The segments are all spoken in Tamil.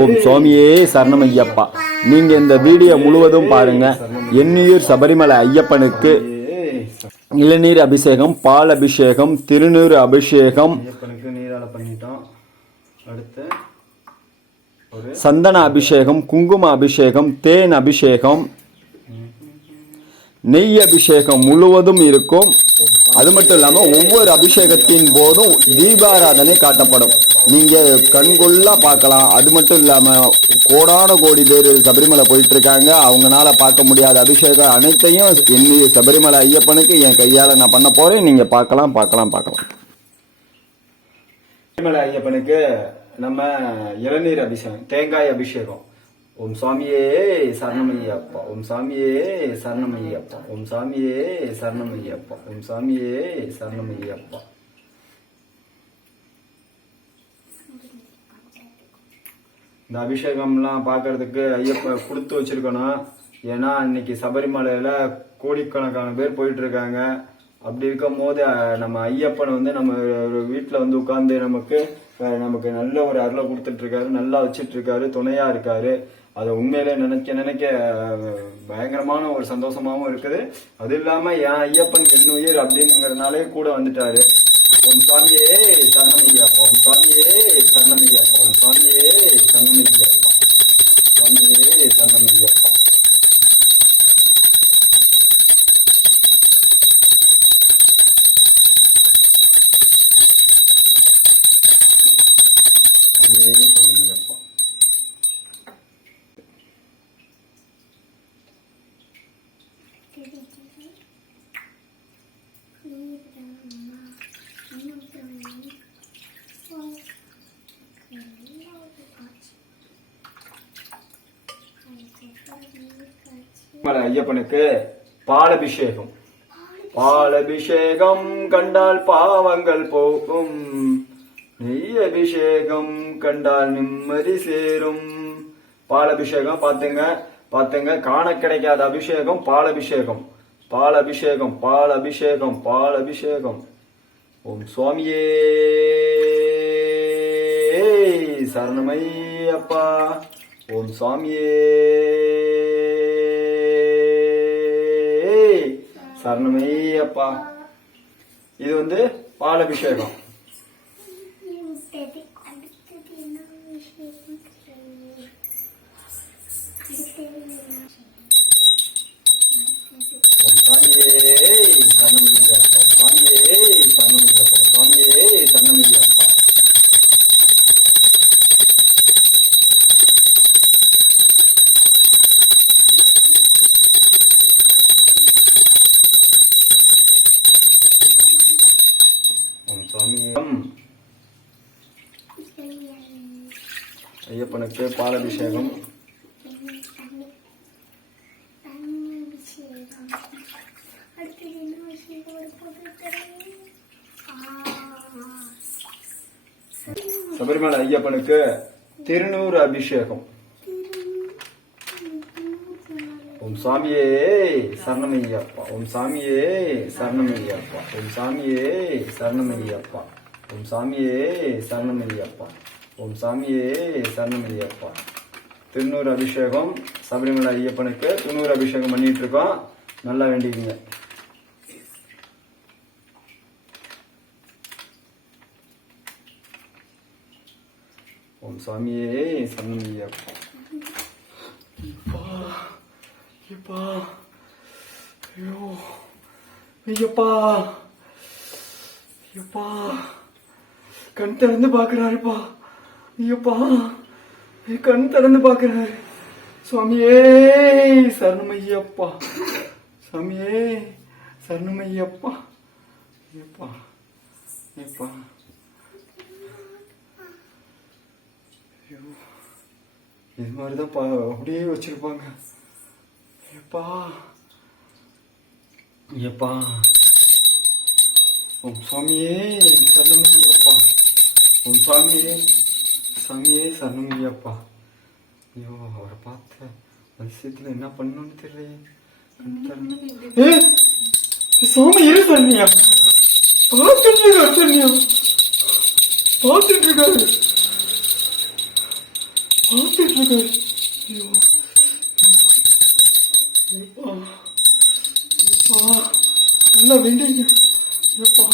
ஓம் சுவாமியே சரணம் ஐயப்பா. நீங்க இந்த வீடியோ முழுவதும் பாருங்க. எண்ணியூர் சபரிமலை ஐயப்பனுக்கு இளநீர் அபிஷேகம், பால் அபிஷேகம், திருநீர் அபிஷேகம், நீரால பண்ணிட்டோம். அடுத்து சந்தன அபிஷேகம், குங்கும அபிஷேகம், தேன் அபிஷேகம், நெய் அபிஷேகம் முழுவதும் இருக்கும். அது மட்டும் இல்லாமல் ஒவ்வொரு அபிஷேகத்தின் போதும் தீபாராதனை காட்டப்படும். நீங்கள் கண்கொள்ளா பார்க்கலாம். அது மட்டும் இல்லாமல் கோடான கோடி பேர் சபரிமலை போயிட்டு இருக்காங்க. அவங்களால பார்க்க முடியாத அபிஷேகம் அனைத்தையும் என்னுடைய சபரிமலை ஐயப்பனுக்கு என் கையால் நான் பண்ண போகிறேன். நீங்கள் பார்க்கலாம். சபரிமலை ஐயப்பனுக்கு நம்ம இளநீர் அபிஷேகம், தேங்காய் அபிஷேகம். ஓம் சாமியே சரணமையப்பா, ஓம் சாமியே சரணமையப்பா, ஓம் சாமியே சரணமையப்பா, ஓம் சாமியே சரணமையப்பா. இந்த அபிஷேகம்லாம் பார்க்கறதுக்கு ஐயப்ப கொடுத்து வச்சிருக்கணும். ஏன்னா இன்னைக்கு சபரிமலையில கோடிக்கணக்கான பேர் போயிட்டு இருக்காங்க. அப்படி இருக்கும் போது நம்ம ஐயப்பனை நம்ம வீட்டில் உட்கார்ந்து நமக்கு நல்ல ஒரு அருளை கொடுத்துட்டு இருக்காரு, நல்லா வச்சிட்டு இருக்காரு, துணையா இருக்காரு. அதை உண்மையிலே நினைக்க பயங்கரமான ஒரு சந்தோஷமாவும் இருக்குது. அது இல்லாம என் ஐயப்பன் என்னுயிர் அப்படிங்கிறதுனாலே கூட வந்துட்டாரு. ஓம் சாமியே சரணமையப்பா, ஓம் சாமியே சரணமையப்பா, ஓம் சாமியே சரணமையப்பா, சாமியே சரணமையப்பா. ஐயப்பனுக்கு பாலபிஷேகம். பாலபிஷேகம் கண்டால் பாவங்கள் போகும், நெய் அபிஷேகம் கண்டால் நிம்மதி சேரும். பாலபிஷேகம் பாத்துங்க காண கிடைக்காத அபிஷேகம் பாலபிஷேகம், பாலபிஷேகம், பாலபிஷேகம், பாலபிஷேகம். ஓம் சுவாமியே சரணமையப்பா, ஓம் சுவாமியே சரணமையப்பா. இது பாலபிஷேகம். ஓம் சாமியே சரணமையப்பா, ஓம் சாமியே சரணமையப்பா, ஓம் சாமியே சரணமையப்பா. ஓம் சாமியம். ஐயப்பனுக்கு பாலபிஷேகம். சபரிமலை ஐயப்பனுக்கு திருநூறு அபிஷேகம். ஓம் சாமியே சரணமையப்பா, ஓம் சாமியே சரணமையப்பா, ஓம் சாமியே சரணமையப்பா, ஓம் சாமியே சரணமையப்பா, ஓம் சாமியே சரணமையப்பா. திருநூறு அபிஷேகம் சபரிமலை ஐயப்பனுக்கு திருநூறு அபிஷேகம் பண்ணிட்டு இருக்கோம். நல்லா வேண்டிக்குங்க. ஓம் சாமியே சரணமையப்பா. ஐயப்பா கண் திறந்து பாக்குறாருப்பா. ஐயப்பா கண் திறந்து பாக்குறாரு. சுவாமியே சரணமையப்பா, சுவாமியே சரணமையப்பா. ஐயப்பா ஐயப்பா இது மாதிரிதான் அப்படியே வச்சிருப்பாங்க. ஐயப்பா ஐயப்பா. ஓம் சுவாமியே சரணமையப்பா, ஓம் சுவாமியே சாமியே சரணமையப்பா. ஐயோ அவரை பார்த்த அதிசயத்துல என்ன பண்ணணும்னு தெரியலையே. சாமி இரு சரணியா, பார்த்துட்டு இருக்காரு சரணியா, பார்த்துட்டு இருக்காரு. பார்த்துட்டு இருக்காரு. ஐயோ எப்பா எப்பா நல்லா வேண்டிங்க எப்பா.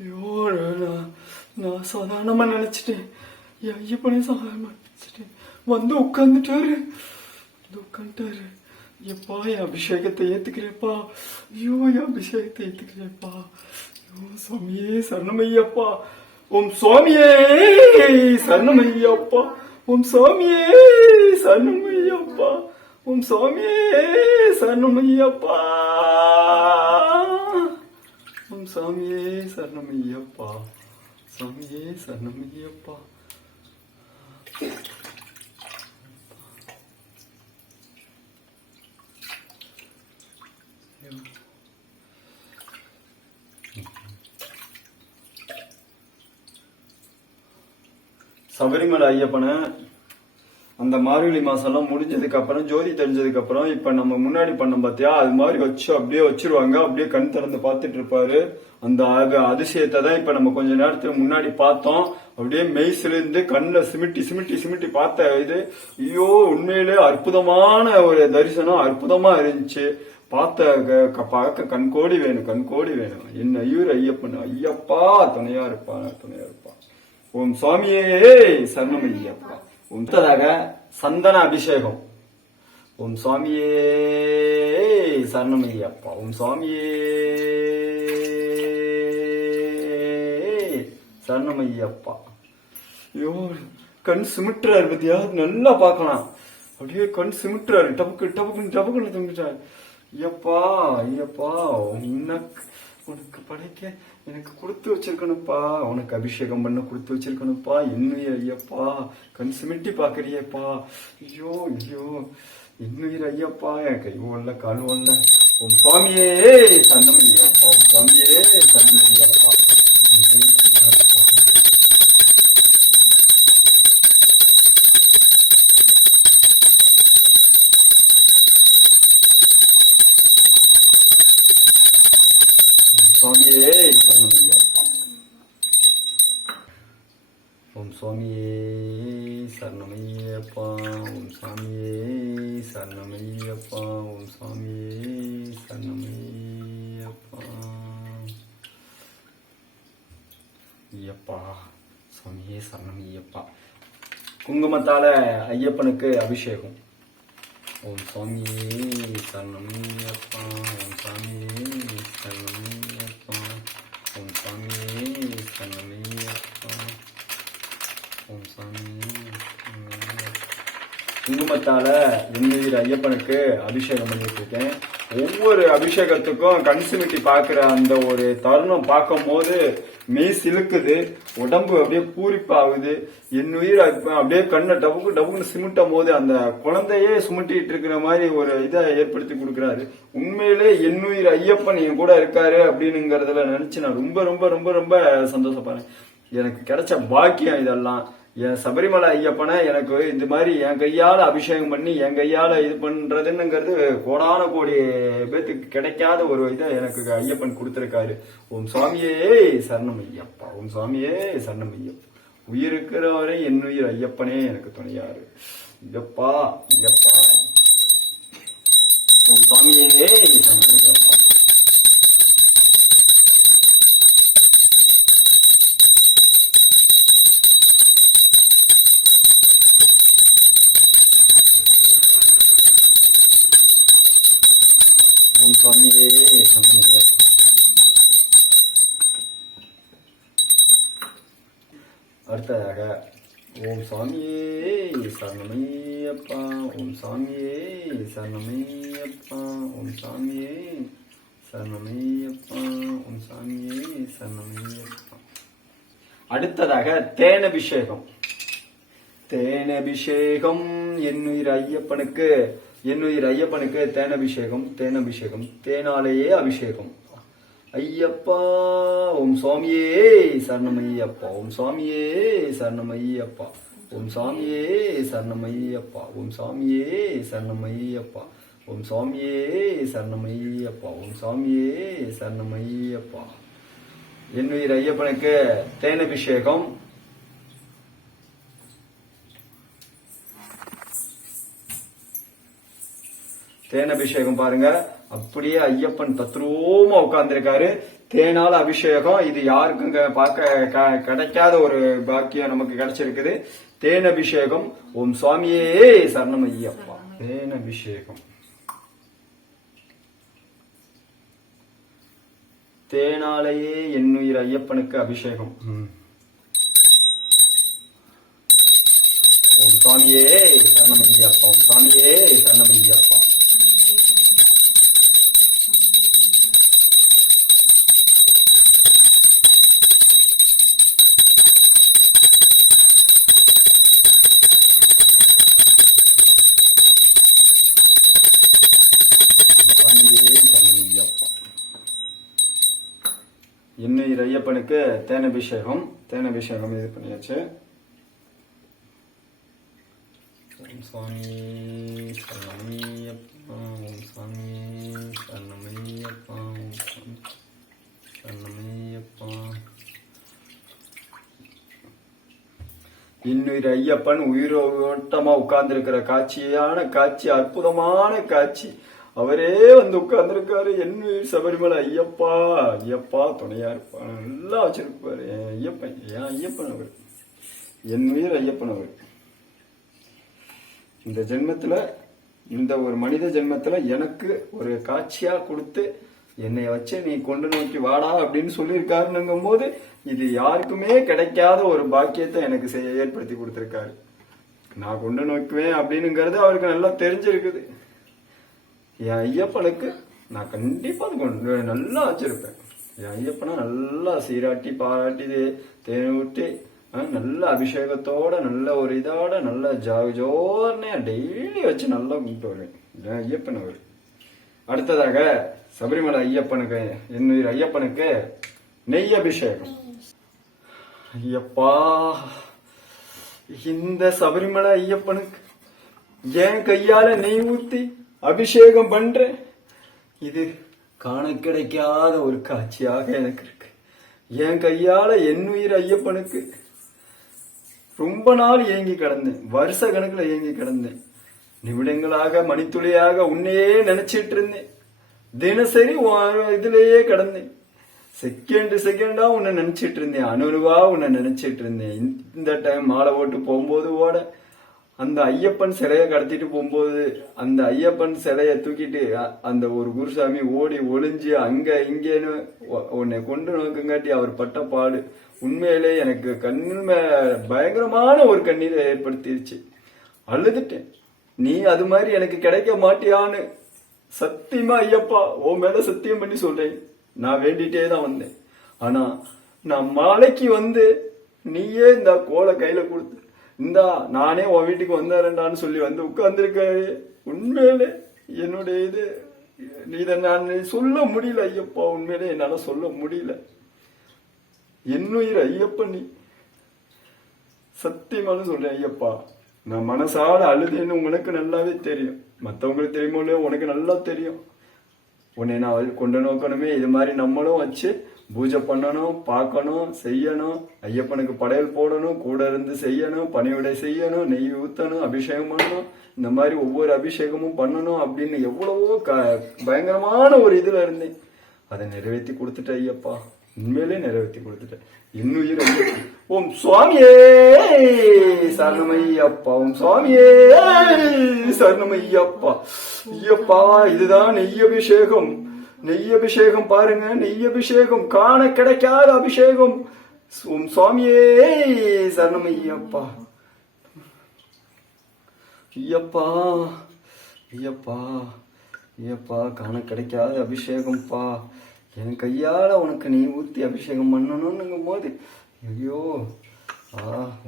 ஐயோ நான் சாதாரணமா நினைச்சிட்டேன். என் ஐயப்பனே சாதாரணமா நினைச்சிட்டேன். வந்து உட்காந்துட்டாரு. எப்பா என் அபிஷேகத்தை ஏத்துக்கிறேப்பா. ஐயோ என் அபிஷேகத்தை ஏத்துக்கிறேப்பா. ஐயோ சுவாமியே சரணமையப்பா. ஓம் சுவாமியே சரணமையப்பா. ஓம் சுவாமியே சரணமையப்பா. ஓம் சுவாமியே சரணமையப்பா. ஓம் சாமியே சரணமையப்பா. சாமியே சரணமையப்பா. சபரிமலை ஐயப்பனை அந்த மார்கழி மாசம்லாம் முடிஞ்சதுக்கு அப்புறம் ஜோதி தெரிஞ்சதுக்கு அப்புறம் இப்ப நம்ம முன்னாடி பண்ணோம் பாத்தியா, அது மாதிரி வச்சு அப்படியே வச்சிருவாங்க. அப்படியே கண் திறந்து பார்த்துட்டு இருப்பாரு. அந்த அதிசயத்தை தான் இப்ப நம்ம கொஞ்ச நேரத்துக்கு முன்னாடி பார்த்தோம். அப்படியே மெய்சிலிருந்து கண்ணுல சிமிட்டி சிமிட்டி சிமிட்டி பார்த்த இது. ஐயோ உண்மையிலே அற்புதமான ஒரு தரிசனம், அற்புதமா இருந்துச்சு. பார்க்க கண்கோடி வேணும், கண்கோடி வேணும். என்ன ஐயூர் ஐயப்பன் ஐயப்பா துணையா இருப்பான். ஓம் சுவாமியே சரணம் ஐயப்பா. அடுத்ததாக சந்தன அபிஷேகம். ஓம் சுவாமியே சரணம் ஐயப்பா. ஓம் சுவாமியே சரணம் ஐயப்பா. ஐயோ கண் சிமிட்டுறாரு பத்தியா, நல்லா பார்க்கலாம். அப்படியே கண் சிமிட்டுறாரு. டபக்குன்னு தம்பிட்டாரு. ஐயப்பா ஐயப்பா உனக்கு படைக்க எனக்கு கொடுத்து வச்சிருக்கணும்ப்பா. உனக்கு அபிஷேகம் பண்ண கொடுத்து வச்சிருக்கணும்ப்பா. இன்னுயிர் ஐயப்பா கண் சிமிட்டி பாக்குறியப்பா. ஐயோ இன்னுயிர் ஐயப்பா. என் கை ஓடல கால் ஓடல. உன் சுவாமியே சரணம் ஐயப்பா. உன் சுவாமியே சரணம் ஐயப்பா. சுவாமியே சரணமையப்பா. ஓம் சுவாமியே சரணமையப்பா. ஓம் சுவாமியே சரணமையப்பா. ஓம் சுவாமியே சரணமையப்பா. ஐயப்பா சுவாமியே சரணமையப்பா. குங்குமத்தால ஐயப்பனுக்கு அபிஷேகம். ஓம் சுவாமியே சரணமையப்பா. ஓம் சுவாமியே சரணமையப்பா. ஓம் சுவாமியே சரணமையப்பா. ஓம் சுவாமியே குங்குமத்தால இன்னுயிர் ஐயப்பனுக்கு அபிஷேகம் பண்ணிட்டு இருக்கேன். ஒவ்வொரு அபிஷேகத்துக்கும் கண் சிமிட்டி பாக்குற அந்த ஒரு தருணம் பார்க்கும் போது மெய் சிலுக்குது, உடம்பு அப்படியே பூரிப்பாகுது. என்னுயிர் அப்படியே கண்ணை டபுக்குன்னு சிமிட்டும் போது அந்த குழந்தையே சுமிட்டிட்டு இருக்கிற மாதிரி ஒரு இதை ஏற்படுத்தி கொடுக்குறாரு. உண்மையிலே என்னுயிர் ஐயப்பன் என் கூட இருக்காரு அப்படின்னுங்கிறதுல நினைச்சு நான் ரொம்ப ரொம்ப ரொம்ப ரொம்ப சந்தோஷப்படுறேன். எனக்கு கிடைச்ச பாக்கியம் இதெல்லாம். என் சபரிமலை ஐயப்பனை எனக்கு இந்த மாதிரி என் கையால அபிஷேகம் பண்ணி என் கையால இது பண்றதுன்னுங்கிறது கோடான கோடி பேத்துக்கு கிடைக்காத ஒரு இதை எனக்கு ஐயப்பன் கொடுத்திருக்காரு. ஓம் சுவாமியே சரணம் ஐயப்பா. ஓம் சுவாமியே சரணம் ஐயப்பா. உயிர் இருக்கிறவரை என்னுயிர் ஐயப்பனே எனக்கு துணையாரு. ஐயப்பா ஐயப்பா. ஓம் சுவாமியே சரணம் ஐயப்பா. ஓம் சுவாமியே சரணம் ஐயப்பா. அடுத்ததாக ஓம் சுவாமியே சரணமையப்பா. ஓம் சுவாமியே சரணமையப்பா. ஓம் சுவாமியே சரணமையப்பா. ஓம் சாமியே சரணமையப்பா. அடுத்ததாக தேனபிஷேகம். தேனபிஷேகம் என்னுயிர் ஐயப்பனுக்கு, என்னுயிர் ஐயப்பனுக்கு தேனபிஷேகம். தேனபிஷேகம் தேனாலேயே அபிஷேகம். ஐயப்பா ஓம் சுவாமியே சரணமையப்பா. ஓம் சுவாமியே சரணமையப்பா. ஓம் சாமியே சரணமையப்பா. ஓம் சாமியே சரணமையப்பா. ஓம் சுவாமியே சரணமையப்பா. ஓம் சாமியே சரணமையப்பா. என்னுயிர் ஐயப்பனுக்கு தேனபிஷேகம். தேனபிஷேகம் பாருங்க, அப்படியே ஐயப்பன் தத்ரூபமா உட்கார்ந்துருக்காரு. தேனால அபிஷேகம். இது யாருக்கும் பார்க்க கிடைக்காத ஒரு பாக்கியம் நமக்கு கிடைச்சிருக்குது. தேனபிஷேகம். ஓம் சுவாமியே சரணம் ஐயப்பா. தேனபிஷேகம். தேனாலேயே என்னுயிர் ஐயப்பனுக்கு அபிஷேகம். ஓம் சுவாமியே சரணம் ஐயப்பா. ஓம் சுவாமியே சரணம் ஐயப்பா. என்னுயிர் ஐயப்பனுக்கு தேனபிஷேகம். தேனபிஷேகம் இது பண்ணியாச்சு. ஓம் சுவாமி சரணமையப்பா. ஓம் சுவாமி சரணமையப்பா. ஓம் சுவாமி சரணமையப்பா. இன்னுயிர் ஐயப்பன் உயிரோட்டமா உட்கார்ந்து இருக்கிற காட்சியான காட்சி, அற்புதமான காட்சி. அவரே வந்து உட்கார்ந்துருக்காரு. என்னுயிர் சபரிமலை ஐயப்பா. ஐயப்பா துணையா இருப்பான், நல்லா வச்சிருப்பாரு. என் ஐயப்பன், என் ஐயப்பன் அவர், என்னுயிர் ஐயப்பன் அவர். இந்த ஜென்மத்துல, இந்த ஒரு மனித ஜென்மத்துல எனக்கு ஒரு காட்சியா கொடுத்து என்னை வச்சு நீ கொண்டு நோக்கி வாடா அப்படின்னு சொல்லியிருக்காருன்னுங்கும் போது இது யாருக்குமே கிடைக்காத ஒரு பாக்கியத்தை எனக்கு ஏற்படுத்தி கொடுத்திருக்காரு. நான் கொண்டு நோக்குவேன் அப்படின்னுங்கிறது அவருக்கு நல்லா தெரிஞ்சிருக்குது. என் ஐயப்பனுக்கு நான் கண்டிப்பா கொண்டு நல்லா வச்சிருப்பேன். என் ஐயப்பனை நல்லா சீராட்டி பாராட்டி தேன் ஊட்டி நல்ல அபிஷேகத்தோட நல்ல ஒரு இதோட நல்ல ஜோர்னே டெய்லி வச்சு நல்லா கும்பிட்டு வருவேன் என் ஐயப்பன் அவர். அடுத்ததாக சபரிமலை ஐயப்பனுக்கு, என்னுயிர் ஐயப்பனுக்கு நெய் அபிஷேகம். ஐயப்பா, இந்த சபரிமலை ஐயப்பனுக்கு என் கையால நெய் ஊத்தி அபிஷேகம் பண்றேன். இது காண கிடைக்காத ஒரு காட்சியாக எனக்கு இருக்கு. என் கையால என்னுயிர் ஐயப்பனுக்கு ரொம்ப நாள் ஏங்கி கிடந்தேன், வருஷ கணக்குல ஏங்கி கிடந்தேன். நிமிடங்களாக மணித்துளியாக உன்னையே நினைச்சிட்டு இருந்தேன். தினசரி இதுலயே கிடந்தேன். செகண்டா உன்னை நினைச்சிட்டு இருந்தேன். அணுவா உன்னை நினைச்சிட்டு இருந்தேன். இந்த டைம் மாலை ஓட்டு போகும்போது ஓட அந்த ஐயப்பன் சிலையை கடத்திட்டு போகும்போது அந்த ஐயப்பன் சிலையை தூக்கிட்டு அந்த ஒரு குருசாமி ஓடி ஒளிஞ்சு அங்க இங்கேன்னு உன்னை கொண்டு நோக்கங்காட்டி அவர் பட்ட பாடு உண்மையிலே எனக்கு கண்ணில் பயங்கரமான ஒரு கண்ணீரை ஏற்படுத்திருச்சு. அழுதுட்டேன். நீ அது மாதிரி எனக்கு கிடைக்க மாட்டியான்னு சத்தியமா ஐயப்பா உன் மேல சத்தியம் பண்ணி சொல்றேன். நான் வேண்டிட்டே தான் வந்தேன். ஆனா நான் மாலைக்கு வந்து நீயே இந்த கோலை கையில கொடுத்து இந்தா நானே உன் வீட்டுக்கு வந்தாரண்டான்னு சொல்லி வந்து உட்கார்ந்துருக்காரு. உண்மையிலே என்னுடைய இது இதை நான் சொல்ல முடியல ஐயப்பா. உண்மையிலே என்னால சொல்ல முடியல. என்னுயிர் ஐயப்பன் நீ சத்தியமான சொல்றேன் ஐயப்பா. நான் மனசால அழுதுன்னு உனக்கு நல்லாவே தெரியும். மற்றவங்களுக்கு தெரியுமோ இல்லையோ உனக்கு நல்லா தெரியும். உன்னை நான் கொண்டு நோக்கணுமே. இது மாதிரி நம்மளும் வச்சு பூஜை பண்ணணும், பார்க்கணும், செய்யணும். ஐயப்பனுக்கு படையல் போடணும், கூட இருந்து செய்யணும், பணிவிடை செய்யணும், நெய் ஊத்தணும், அபிஷேகம் பண்ணணும். இந்த மாதிரி ஒவ்வொரு அபிஷேகமும் பண்ணணும் அப்படின்னு எவ்வளவோ பயங்கரமான ஒரு இதுல இருந்தேன். அதை நிறைவேற்றி கொடுத்துட்டேன் ஐயப்பா. உண்மையிலே நிறைவேற்றி கொடுத்துட்டேன். இன்னுயிர் ஐயப்பா. ஓம் சுவாமியே சரணமையப்பா. ஓம் சுவாமியே சரணமையப்பா. ஐயப்பா, இதுதான் நெய் அபிஷேகம். நெய் அபிஷேகம் பாருங்க. நெய் அபிஷேகம் காண கிடைக்காத அபிஷேகம். ஓம் சுவாமியே சரணமையப்பா. ஐயப்பா, ஐயப்பா, ஐயப்பா காண கிடைக்காத அபிஷேகம்ப்பா, என் கையால உனக்கு நீ ஊத்தி அபிஷேகம் பண்ணணும்னுங்கும் போது ஐயோ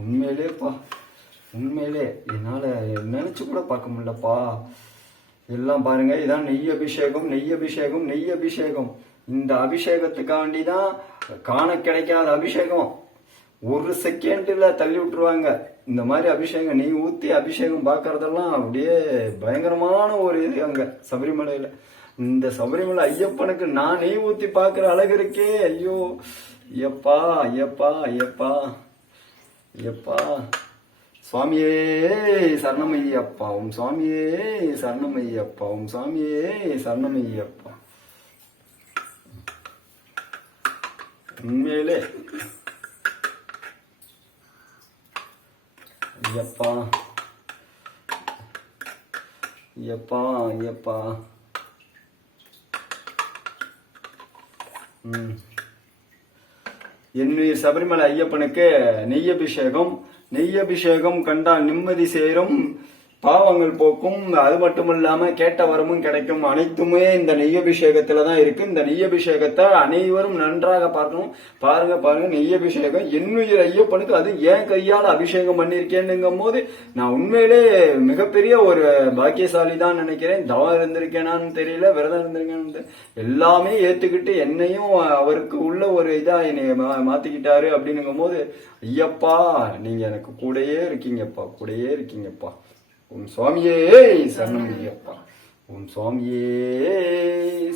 உண்மையிலேப்பா, உண்மையிலே என்னால நினைச்சு கூட பார்க்க முடியலப்பா. எல்லாம் பாருங்க, இதான் நெய் அபிஷேகம், நெய் அபிஷேகம், நெய் அபிஷேகம். இந்த அபிஷேகத்துக்காண்டி தான் காண கிடைக்காத அபிஷேகம் ஒரு செகண்ட்ல தள்ளி விட்டுருவாங்க. இந்த மாதிரி அபிஷேகம் நெய் ஊத்தி அபிஷேகம் பார்க்கறதெல்லாம் அப்படியே பயங்கரமான ஒரு இது அங்க சபரிமலையில. இந்த சபரிமலை ஐயப்பனுக்கு நான் நெய் ஊத்தி பார்க்கிற அழகு இருக்கே. ஐயோ ஐயப்பா ஐயப்பா ஐயப்பா ஐயப்பா. சுவாமியே சரணமையப்பா, ஓம் சுவாமியே சரணமையப்பா, ஓம் சுவாமியே சரணமையப்பா. உண்மையிலே ஐயப்பா ஐயப்பா ஐயப்பா. என்னுயிர் சபரிமலை ஐயப்பனுக்கு நெய் அபிஷேகம். நெய் அபிஷேகம் கண்டால் நிம்மதி சேரும், பாவங்கள் போக்கும், அது மட்டும் இல்லாம கேட்ட வரமும் கிடைக்கும். அனைத்துமே இந்த நெய் அபிஷேகத்துல தான் இருக்கு. இந்த நெய் அபிஷேகத்தை அனைவரும் நன்றாக பார்க்கணும். பாருங்க பாருங்க, நெய் அபிஷேகம் என்னுயிர் ஐயப்பனுக்கு, அது ஏன் கையால அபிஷேகம் பண்ணிருக்கேன்னுங்கும் போது நான் உண்மையிலே மிகப்பெரிய ஒரு பாக்கியசாலி தான் நினைக்கிறேன். தவம் இருந்திருக்கேனான்னு தெரியல, விரதம் இருந்திருக்கேன்னு எல்லாமே ஏத்துக்கிட்டு என்னையும் அவருக்கு உள்ள ஒரு இதா என்னை மாத்திக்கிட்டாரு அப்படின்னுங்கும் போது ஐயப்பா நீங்க எனக்கு கூடயே இருக்கீங்கப்பா, கூடயே இருக்கீங்கப்பா. ஓம் சுவாமியே சரணமையப்பா, ஓம் சுவாமியே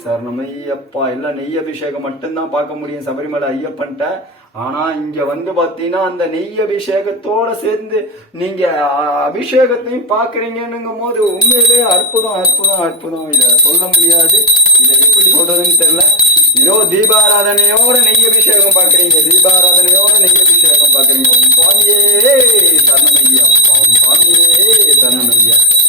சரணமையப்பா. எல்லாம் நெய் அபிஷேகம் மட்டும்தான் பார்க்க முடியும் சபரிமலை ஐயப்பன்ட்ட. ஆனா இங்க வந்து பாத்தீங்கன்னா அந்த நெய் அபிஷேகத்தோட சேர்ந்து நீங்க அபிஷேகத்தையும் பாக்குறீங்கன்னுங்கும் போது உண்மையிலே அற்புதம் அற்புதம் அற்புதம். இத சொல்ல முடியாது, இதை எப்படி சொல்றதுன்னு தெரியல. இதோ தீபாராதனையோட நெய் அபிஷேகம் பாக்குறீங்க, தீபாராதனையோட நெய் அபிஷேகம் பாக்குறீங்க. ஓம் சுவாமியே சரணமையப்பா, ஓம் சுவாமியே சரணமையப்பா.